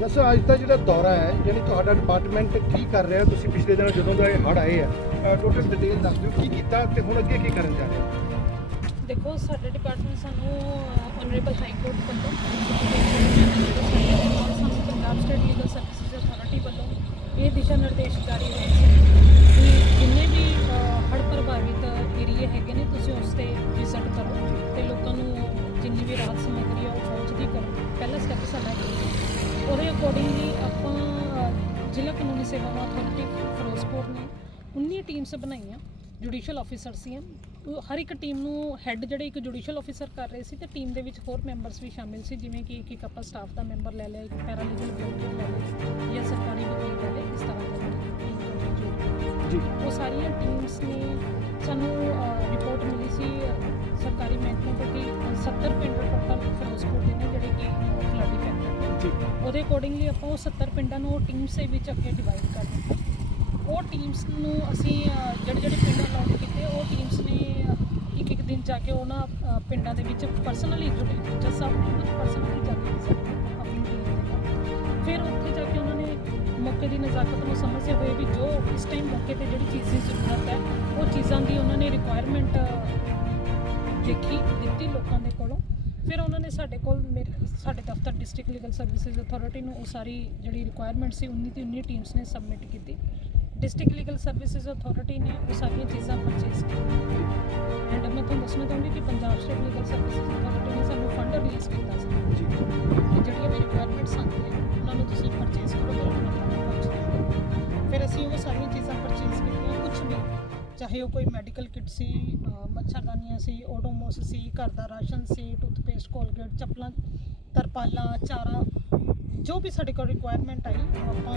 ਜਸ ਅੱਜ ਦਾ ਜਿਹੜਾ ਦੌਰਾ ਹੈ, ਯਾਨੀ ਤੁਹਾਡਾ ਡਿਪਾਰਟਮੈਂਟ ਕੀ ਕਰ ਰਿਹਾ? ਤੁਸੀਂ ਪਿਛਲੇ ਦਿਨ ਜਦੋਂ ਦਾ ਇਹ ਹੜ ਆਏ ਆ ਟੋਟਲ ਡਿਟੇਲ ਦੱਸ ਦਿਓ, ਕੀ ਕੀਤਾ ਤੇ ਹੁਣ ਅੱਗੇ ਕੀ ਕਰਨ ਜਾ ਰਹੇ ਹੋ? ਦੇਖੋ, ਸਾਡੇ ਡਿਪਾਰਟਮੈਂਟ ਸਾਨੂੰ ਆਨਰੇਬਲ ਹਾਈ ਕੋਰਟ ਵੱਲੋਂ, ਸਾਨੂੰ Punjab state legal services authority ਵੱਲੋਂ ਇਹ ਦਿਸ਼ਾ ਨਿਰਦੇਸ਼ ਜਾਰੀ ਹੋਏ ਸੀ ਕਿ ਜਿੰਨੇ ਵੀ ਹੜ੍ਹ ਪ੍ਰਭਾਵਿਤ ਏਰੀਏ ਹੈਗੇ ਨੇ, ਤੁਸੀਂ ਉਸ ਤੇ ਜ਼ਿਲ੍ਹਾ ਕਾਨੂੰਨੀ ਸੇਵਾਵਾਂ ਅਥਾਰਟੀ ਫਿਰੋਜ਼ਪੁਰ ਨੇ 19 ਟੀਮਸ ਬਣਾਈਆਂ ਜੁਡੀਸ਼ੀਅਲ ਆਫੀਸਰ ਸੀ ਹਰ ਇੱਕ ਟੀਮ ਨੂੰ ਹੈੱਡ ਜਿਹੜੇ ਇੱਕ ਜੁਡੀਸ਼ੀਅਲ ਆਫੀਸਰ ਕਰ ਰਹੇ ਸੀ ਤੇ ਟੀਮ ਦੇ ਵਿੱਚ ਹੋਰ ਮੈਂਬਰਸ ਵੀ ਸ਼ਾਮਿਲ ਸੀ ਜਿਵੇਂ ਕਿ ਇੱਕ ਇੱਕ ਆਪਾਂ ਸਟਾਫ ਦਾ ਮੈਂਬਰ ਲੈ ਲਿਆ ਇੱਕ ਪੈਰਾਲੀਗਲ ਵੋਲੰਟੀਅਰ ਲੈ ਲਿਆ ਜਾਂ ਸਰਕਾਰੀ ਵਕੀਲ ਲੈ ਲਿਆ ਇਸ ਤਰ੍ਹਾਂ ਦਾ ਜੀ ਉਹ ਸਾਰੀਆਂ ਟੀਮਸ ਨੇ ਸਾਨੂੰ ਰਿਪੋਰਟ ਮਿਲੀ ਸੀ ਸਰਕਾਰੀ ਮਹਿਕਮੇ ਤੋਂ ਕਿ 70 ਪਿੰਡ ਟੋਟਲ ਫਿਰੋਜ਼ਪੁਰ ਦੇ ਨੇ ਜਿਹੜੇ ਕਿ ਉਹਦੇ ਅਕੋਰਡਿੰਗਲੀ ਆਪਾਂ ਉਹ 70 ਪਿੰਡਾਂ ਨੂੰ ਟੀਮਸ ਦੇ ਵਿੱਚ ਅੱਗੇ ਡਿਵਾਈਡ ਕਰ ਦਿੱਤਾ। ਉਹ ਟੀਮਸ ਨੂੰ ਅਸੀਂ ਜਿਹੜੇ ਜਿਹੜੇ ਪਿੰਡ ਅਲਾਟ ਕੀਤੇ, ਉਹ ਟੀਮਸ ਨੇ ਇੱਕ ਇੱਕ ਦਿਨ ਜਾ ਕੇ ਉਹਨਾਂ ਪਿੰਡਾਂ ਦੇ ਵਿੱਚ ਪਰਸਨਲੀ ਜੁੜੇ ਜੱਜ ਸਾਹਿਬ ਨੇ ਪਰਸਨਲੀ ਜਾ ਕੇ ਆਪਣੀ ਟੀਮ ਦੇ ਨਾਲ ਫਿਰ ਉੱਥੇ ਜਾ ਕੇ ਉਹਨਾਂ ਨੇ ਮੌਕੇ ਦੀ ਨਜ਼ਾਕਤ ਨੂੰ ਸਮਝਦੇ ਹੋਏ ਵੀ ਜੋ ਇਸ ਟਾਈਮ ਮੌਕੇ ਤੇ ਜਿਹੜੀ ਚੀਜ਼ ਦੀ ਜ਼ਰੂਰਤ ਹੈ, ਉਹ ਚੀਜ਼ਾਂ ਦੀ ਉਹਨਾਂ ਨੇ ਰਿਕੁਆਇਰਮੈਂਟ ਦੇਖੀ, ਦਿੱਤੀ ਲੋਕਾਂ ਦੇ ਕੋਲੋਂ। ਫਿਰ ਉਹਨਾਂ ਨੇ ਸਾਡੇ ਕੋਲ ਮੇਰੇ ਸਾਡੇ ਦਫ਼ਤਰ ਡਿਸਟ੍ਰਿਕਟ ਲੀਗਲ ਸਰਵਿਸਿਜ਼ ਅਥਾਰਟੀ ਨੂੰ ਉਹ ਸਾਰੀ ਜਿਹੜੀ ਰਿਕੁਆਇਰਮੈਂਟ ਸੀ 19 ਦੀ 19 ਟੀਮਸ ਨੇ ਸਬਮਿਟ ਕੀਤੀ। ਡਿਸਟ੍ਰਿਕਟ ਲੀਗਲ ਸਰਵਿਸਿਜ਼ ਅਥਾਰਟੀ ਨੇ ਉਹ ਸਾਰੀਆਂ ਚੀਜ਼ਾਂ ਪਰਚੇਸ ਕੀਤੀਆਂ। ਐਂਡ ਮੈਂ ਤੁਹਾਨੂੰ ਦੱਸਣਾ ਚਾਹੁੰਦੀ ਕਿ Punjab state legal services authority ਨੇ ਸਾਨੂੰ ਫੰਡ ਰਿਲੀਜ਼ ਕੀਤਾ ਸੀ। ਜੀ। ਕਿ ਜਿਹੜੀਆਂ ਵੀ ਰਿਕੁਆਇਰਮੈਂਟਸ ਆਉਂਦੀਆਂ ਉਹਨਾਂ ਨੂੰ ਤੁਸੀਂ ਪਰਚੇਸ ਕਰੋ ਤੇ ਆਪਣਾ ਕੰਮ ਪਹੁੰਚਾਓ ਫਿਰ ਚਾਹੇ ਉਹ ਕੋਈ ਮੈਡੀਕਲ ਕਿਟ ਸੀ ਮੱਛਰਦਾਨੀਆਂ ਸੀ ਓਡੋਮੋਸ ਸੀ ਘਰ ਦਾ ਰਾਸ਼ਨ ਸੀ ਟੂਥਪੇਸਟ ਕੋਲਗੇਟ ਚੱਪਲਾਂ ਤਰਪਾਲਾਂ ਚਾਰਾ ਜੋ ਵੀ ਸਾਡੇ ਕੋਲ ਰਿਕੁਆਇਰਮੈਂਟ ਆਈ ਆਪਾਂ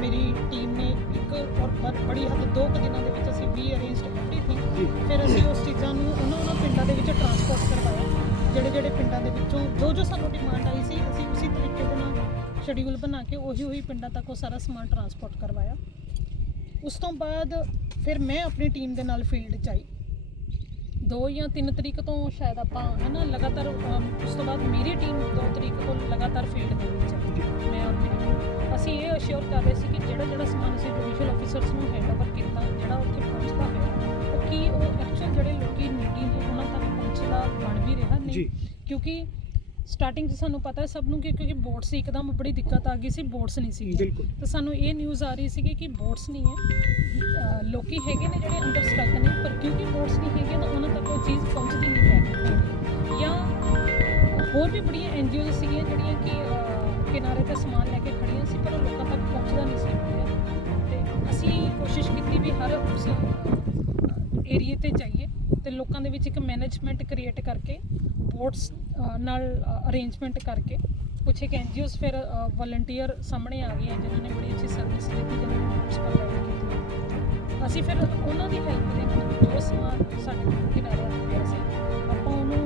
ਮੇਰੀ ਟੀਮ ਨੇ ਇੱਕ ਔਰ ਬੜੀ ਹੱਦ ਦੋ ਕੁ ਦਿਨਾਂ ਦੇ ਵਿੱਚ ਅਸੀਂ ਵੀ ਅਰੇਂਜਡ ਐਵਰੀਥਿੰਗ ਜੀ। ਫਿਰ ਅਸੀਂ ਉਸ ਚੀਜ਼ਾਂ ਨੂੰ ਉਹਨਾਂ ਉਹਨਾਂ ਪਿੰਡਾਂ ਦੇ ਵਿੱਚ ਟਰਾਂਸਪੋਰਟ ਕਰਵਾਇਆ। ਜਿਹੜੇ ਜਿਹੜੇ ਪਿੰਡਾਂ ਦੇ ਵਿੱਚੋਂ ਜੋ ਜੋ ਸਾਨੂੰ ਡਿਮਾਂਡ ਆਈ ਸੀ ਅਸੀਂ ਉਸੇ ਤਰੀਕੇ ਦੇ ਨਾਲ ਸ਼ਡਿਊਲ ਬਣਾ ਕੇ ਉਹੀ ਉਹੀ ਪਿੰਡਾਂ ਤੱਕ ਉਹ ਸਾਰਾ ਸਮਾਨ ਟਰਾਂਸਪੋਰਟ ਕਰਵਾਇਆ। ਉਸ ਤੋਂ ਬਾਅਦ ਫਿਰ ਮੈਂ ਆਪਣੀ ਟੀਮ ਦੇ ਨਾਲ ਫੀਲਡ 'ਚ ਆਈ 2 ਜਾਂ 3 ਤਰੀਕ ਤੋਂ ਸ਼ਾਇਦ ਆਪਾਂ ਹੈ ਨਾ ਲਗਾਤਾਰ ਉਸ ਤੋਂ ਬਾਅਦ ਮੇਰੀ ਟੀਮ 2 ਤਰੀਕ ਤੋਂ ਲਗਾਤਾਰ ਫੀਲਡ ਦੇ ਵਿੱਚ ਹੈ। ਮੈਂ ਔਰ ਮੇਰੀ ਟੀਮ ਅਸੀਂ ਇਹ ਅਸ਼ੋਰ ਕਰ ਰਹੇ ਸੀ ਕਿ ਜਿਹੜਾ ਜਿਹੜਾ ਸਮਾਨ ਅਸੀਂ ਜੁਡੀਸ਼ੀਅਲ ਆਫੀਸਰਸ ਨੂੰ ਹੈਂਡਓਵਰ ਕੀਤਾ ਜਿਹੜਾ ਉੱਥੇ ਪਹੁੰਚਦਾ ਹੋਇਆ ਉਹ ਕੀ ਉਹ ਐਕਚੁਅਲ ਜਿਹੜੇ ਲੋਕੀ ਨੀਡੀ ਨੇ ਉਹਨਾਂ ਤੱਕ ਪਹੁੰਚਦਾ ਬਣ ਵੀ ਰਿਹਾ। ਨਹੀਂ ਕਿਉਂਕਿ ਸਟਾਰਟਿੰਗ 'ਚ ਸਾਨੂੰ ਪਤਾ ਹੈ ਸਭ ਨੂੰ ਕਿ ਕਿਉਂਕਿ ਬੋਟਸ ਸੀ ਇੱਕਦਮ ਬੜੀ ਦਿੱਕਤ ਆ ਗਈ ਸੀ ਬੋਟਸ ਨਹੀਂ ਸੀ ਬਿਲਕੁਲ। ਤਾਂ ਸਾਨੂੰ ਇਹ ਨਿਊਜ਼ ਆ ਰਹੀ ਸੀ ਕਿ ਬੋਟਸ ਨਹੀਂ ਹੈ। ਲੋਕੀ ਹੈਗੇ ਨੇ ਜਿਹੜੇ ਅੰਦਰ ਸਟਕ ਨੇ ਪਰ ਕਿਉਂਕਿ ਬੋਟਸ ਨਹੀਂ ਹੈਗੇ ਤਾਂ ਉਹਨਾਂ ਤੱਕ ਉਹ ਚੀਜ਼ ਪਹੁੰਚਦੀ ਨਹੀਂ ਪੈ ਜਾਂ ਹੋਰ ਵੀ ਬੜੀਆਂ ਐਨਜੀਓਜ਼ ਸੀਗੀਆਂ ਜਿਹੜੀਆਂ ਕਿ ਕਿਨਾਰੇ ਤੇ ਸਮਾਨ ਲੈ ਕੇ ਖੜੀਆਂ ਸੀ ਪਰ ਉਹ ਲੋਕਾਂ ਤੱਕ ਪਹੁੰਚਦਾ ਨਹੀਂ ਸੀ। ਤੇ ਅਸੀਂ ਕੋਸ਼ਿਸ਼ ਕੀਤੀ ਵੀ ਹਰ ਉਸ ਏਰੀਏ ਤੇ ਜਾਈਏ। ਤੇ ਲੋਕਾਂ ਦੇ ਵਿੱਚ ਇੱਕ ਮੈਨੇਜਮੈਂਟ ਕ੍ਰੀਏਟ ਕਰਕੇ ਬੋਟਸ ਨਾਲ ਅਰੇਂਜਮੈਂਟ ਕਰਕੇ ਕੁਛ ਇੱਕ ਐਨਜੀਓਜ਼ ਫਿਰ ਵਲੰਟੀਅਰ ਸਾਹਮਣੇ ਆ ਗਏ ਜਿਨ੍ਹਾਂ ਨੇ ਬੜੀ ਅੱਛੀ ਸਰਵਿਸ ਦਿੱਤੀ ਜਿਨ੍ਹਾਂ ਨੇ ਬੋਟਸ ਪ੍ਰੋਵਾਈਡ ਕੀਤੀ। ਅਸੀਂ ਫਿਰ ਉਹਨਾਂ ਦੀ ਹੈਲਪ ਦੇ ਨਾਲ ਜੋ ਸਮਾਨ ਸਾਡੇ ਕਿਨਾਰੇ ਆ ਗਿਆ ਸੀ ਆਪਾਂ ਉਹਨੂੰ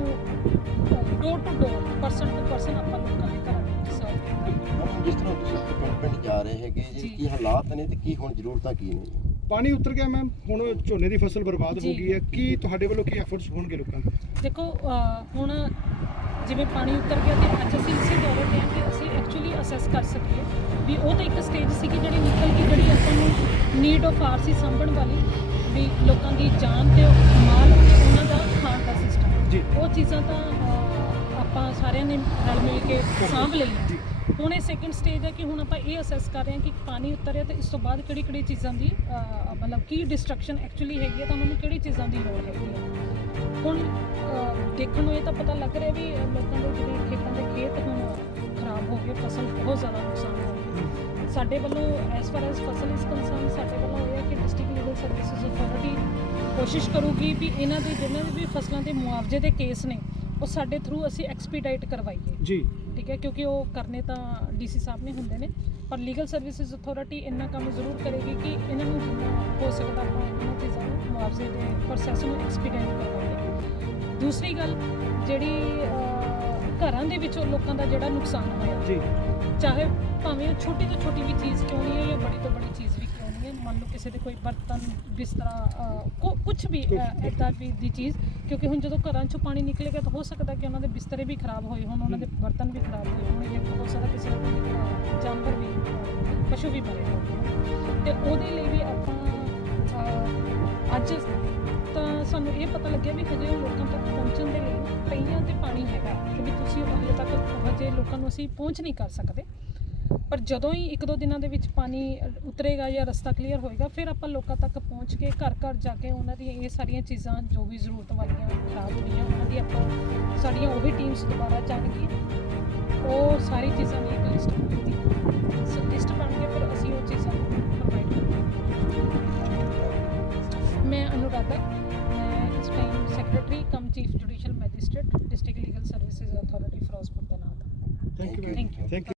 door to door person to person ਆਪਾਂ ਲੋਕਾਂ ਦੇ ਘਰਾਂ ਵਿੱਚ ਸਰਵ ਕੀਤਾ ਜਿਸ ਤਰ੍ਹਾਂ ਤੁਸੀਂ ਪਿੰਡ ਪਿੰਡ ਜਾ ਰਹੇ ਹੈਗੇ ਜੀ। ਕੀ ਹਾਲਾਤ ਨੇ ਤੇ ਕੀ ਹੁਣ ਜ਼ਰੂਰਤਾਂ ਕੀ ਨੇ? ਪਾਣੀ ਉਤਰ ਗਿਆ ਮੈਮ ਹੁਣ ਝੋਨੇ ਦੀ ਫਸਲ ਬਰਬਾਦ ਹੋ। ਗਈ ਹੈ। ਕੀ ਤੁਹਾਡੇ ਵੱਲੋਂ ਕੀ ਐਫਰਟਸ ਹੋਣਗੇ ਲੋਕਾਂ ਦੇ? ਦੇਖੋ ਅਹ ਹੁਣ ਜਿਵੇਂ ਪਾਣੀ ਉਤਰ ਗਿਆ ਤੇ ਅੱਜ ਅਸੀਂ ਇਸੇ ਦੌਰੇ ਤੇ ਹਾਂ ਕਿ ਅਸੀਂ ਐਕਚੁਅਲੀ ਅਸੈਸ ਕਰ ਸਕੀਏ ਵੀ ਉਹ ਤਾਂ ਇੱਕ ਸਟੇਜ ਸੀ ਕਿ ਜਿਹੜੀ ਨਿਕਲ ਗਈ ਜਿਹੜੀ ਆਪਾਂ ਨੂੰ ਨੀਡ ਆਫ ਆਰ ਸੀ ਸਾਂਭਣ ਵਾਲੀ ਵੀ ਲੋਕਾਂ ਦੀ ਜਾਨ ਤੇ ਮਾਲ ਤੇ ਉਹਨਾਂ ਦਾ ਖਾਣ ਦਾ ਸਿਸਟਮ ਜੀ। ਉਹ ਚੀਜ਼ਾਂ ਤਾਂ ਅਹ, ਆਪਾਂ ਸਾਰਿਆਂ ਨੇ ਰਲ ਮਿਲ ਕੇ ਸਾਂਭ ਲਈਆਂ। ਜੀ। ਹੁਣ ਇਹ ਸੈਕੰਡ ਸਟੇਜ ਹੈ ਕਿ ਹੁਣ ਆਪਾਂ ਇਹ ਅਸੈਸ ਕਰ ਰਹੇ ਹਾਂ ਕਿ ਪਾਣੀ ਉਤਰਿਆ ਤੇ ਇਸ ਤੋਂ ਬਾਅਦ ਕਿਹੜੀ ਕਿਹੜੀ ਚੀਜ਼ਾਂ ਦੀ ਅਹ, ਮਤਲਬ ਕੀ ਡਿਸਟਰਕਸ਼ਨ ਐਕਚੁਅਲੀ ਹੈਗੀ ਹੈ ਤਾਂ ਉਹਨਾਂ ਨੂੰ ਕਿਹੜੀ ਚੀਜ਼ਾਂ ਦੀ ਲੋੜ ਹੈਗੀ ਹੈ। ਹੁਣ ਅਹ, ਦੇਖਣ ਨੂੰ ਇਹ ਤਾਂ ਪਤਾ ਲੱਗ ਰਿਹਾ ਵੀ ਲੋਕਾਂ ਦੇ ਜਿਹੜੇ ਖੇਤਾਂ ਦੇ ਖੇਤ ਹੁਣ ਖਰਾਬ ਹੋ ਗਏ ਫਸਲ ਬਹੁਤ ਜ਼ਿਆਦਾ ਨੁਕਸਾਨ ਹੋ ਗਿਆ ਸਾਡੇ ਵੱਲੋਂ ਐਸ ਫਾਰ ਐਸ ਫਸਲ ਇਸ ਕੰਸਰਨ ਸਾਡੇ ਵੱਲੋਂ ਇਹ ਹੈ ਕਿ ਡਿਸਟ੍ਰਿਕਟ ਲੀਗਲ ਸਰਵਿਸਿਜ਼ ਅਥਾਰਟੀ ਕੋਸ਼ਿਸ਼ ਕਰੂਗੀ ਵੀ ਇਹਨਾਂ ਦੇ ਜਿੰਨਾਂ ਦੇ ਵੀ ਫਸਲਾਂ ਦੇ ਮੁਆਵਜ਼ੇ ਦੇ ਕੇਸ ਨੇ ਉਹ ਸਾਡੇ ਥਰੂ ਅਸੀਂ ਐਕਸਪੀਡਾਈਟ ਕਰਵਾਈਏ। ਜੀ। ਠੀਕ ਹੈ ਕਿਉਂਕਿ ਉਹ ਕਰਨੇ ਤਾਂ ਡੀਸੀ ਸਾਹਿਬ ਨੇ ਹੁੰਦੇ ਨੇ ਪਰ ਲੀਗਲ ਸਰਵਿਸਿਜ਼ ਅਥਾਰਟੀ ਇੰਨਾ ਕੰਮ ਜ਼ਰੂਰ ਕਰੇਗੀ ਕਿ ਇਹਨਾਂ ਨੂੰ ਜਿੰਨਾ ਹੋ ਸਕਦਾ ਆਪਾਂ ਇਹਨਾਂ ਚੀਜ਼ਾਂ ਨੂੰ ਮੁਆਵਜ਼ੇ ਦੇ ਪ੍ਰੋਸੈਸ ਨੂੰ ਐਕਸਪੀਡਾਈਟ ਕਰਵਾਈਏ ਦੂਸਰੀ ਗੱਲ ਜਿਹੜੀ ਘਰਾਂ ਦੇ ਵਿੱਚੋਂ ਲੋਕਾਂ ਦਾ ਜਿਹੜਾ ਨੁਕਸਾਨ ਹੋਇਆ ਜੀ। ਚਾਹੇ ਭਾਵੇਂ ਉਹ ਛੋਟੀ ਤੋਂ ਛੋਟੀ ਵੀ ਚੀਜ਼ ਕਿਉਂ ਨਹੀਂ ਹੈ ਜਾਂ ਬੜੀ ਤੋਂ ਬੜੀ ਚੀਜ਼ ਵੀ ਮੰਨ ਲਓ ਕਿਸੇ ਦੇ ਕੋਈ ਬਰਤਨ ਬਿਸਤਰਾ ਕੁਝ ਵੀ ਇਦਾਂ ਵੀ। ਦੀ ਚੀਜ਼ ਕਿਉਂਕਿ ਹੁਣ ਜਦੋਂ ਘਰਾਂ ਚੋਂ ਪਾਣੀ ਨਿਕਲੇਗਾ ਤਾਂ ਹੋ ਸਕਦਾ ਕਿ ਉਹਨਾਂ ਦੇ ਬਿਸਤਰੇ ਵੀ ਖਰਾਬ ਹੋਏ ਹੋਣ ਉਹਨਾਂ ਦੇ ਬਰਤਨ ਵੀ ਖਰਾਬ ਹੋਏ ਹੋਣ ਜਾਂ ਹੋ ਸਕਦਾ ਕਿਸੇ ਦਾ ਜਾਨਵਰ ਵੀ ਪਸ਼ੂ ਵੀ ਮਰੇ ਹੋਣ। ਤੇ ਉਹਦੇ ਲਈ ਵੀ ਆਪਾਂ ਅੱਜ ਤਾਂ ਸਾਨੂੰ ਇਹ ਪਤਾ ਲੱਗਿਆ ਵੀ ਹਜੇ ਲੋਕਾਂ ਤੱਕ ਪਹੁੰਚਣ ਦੇ ਲਈ ਪਈਆਂ ਤੇ ਪਾਣੀ ਹੈਗਾ ਕਿ ਵੀ ਤੁਸੀਂ ਉਹਨਾਂ ਤੱਕ ਹਜੇ ਲੋਕਾਂ ਨੂੰ ਅਸੀਂ ਪਹੁੰਚ ਨਹੀਂ ਕਰ ਸਕਦੇ। ਪਰ ਜਦੋਂ ਹੀ ਇੱਕ ਦੋ ਦਿਨਾਂ ਦੇ ਵਿੱਚ ਪਾਣੀ ਉਤਰੇਗਾ ਜਾਂ ਰਸਤਾ ਕਲੀਅਰ ਹੋਏਗਾ ਫਿਰ ਆਪਾਂ ਲੋਕਾਂ ਤੱਕ ਪਹੁੰਚ ਕੇ ਘਰ ਘਰ ਜਾ ਕੇ ਉਹਨਾਂ ਦੀਆਂ ਇਹ ਸਾਰੀਆਂ ਚੀਜ਼ਾਂ ਜੋ ਵੀ ਜ਼ਰੂਰਤ ਵਾਲੀਆਂ ਖਰਾਬ ਹੋਈਆਂ ਉਹਨਾਂ ਦੀ ਆਪਾਂ ਸਾਡੀਆਂ ਉਹੀ ਟੀਮਸ ਦੁਬਾਰਾ ਜਾਣਗੀਆਂ ਉਹ ਸਾਰੀ ਚੀਜ਼ਾਂ ਦੀ ਇੱਕ ਲਿਸਟ ਬਣੇਗੀ ਸੋ ਲਿਸਟ ਬਣ ਕੇ ਫਿਰ ਅਸੀਂ ਉਹ ਚੀਜ਼ਾਂ ਪ੍ਰੋਵਾਈਡ ਕਰਾਂਗੇ ਮੈਂ ਅਨੁਰਾਧਾ ਮੈਂ ਇਸ time secretary cum chief judicial magistrate district legal services authority Ferozepur ਦਾ ਨਾਮ ਥੈਂਕ ਯੂ. Thank you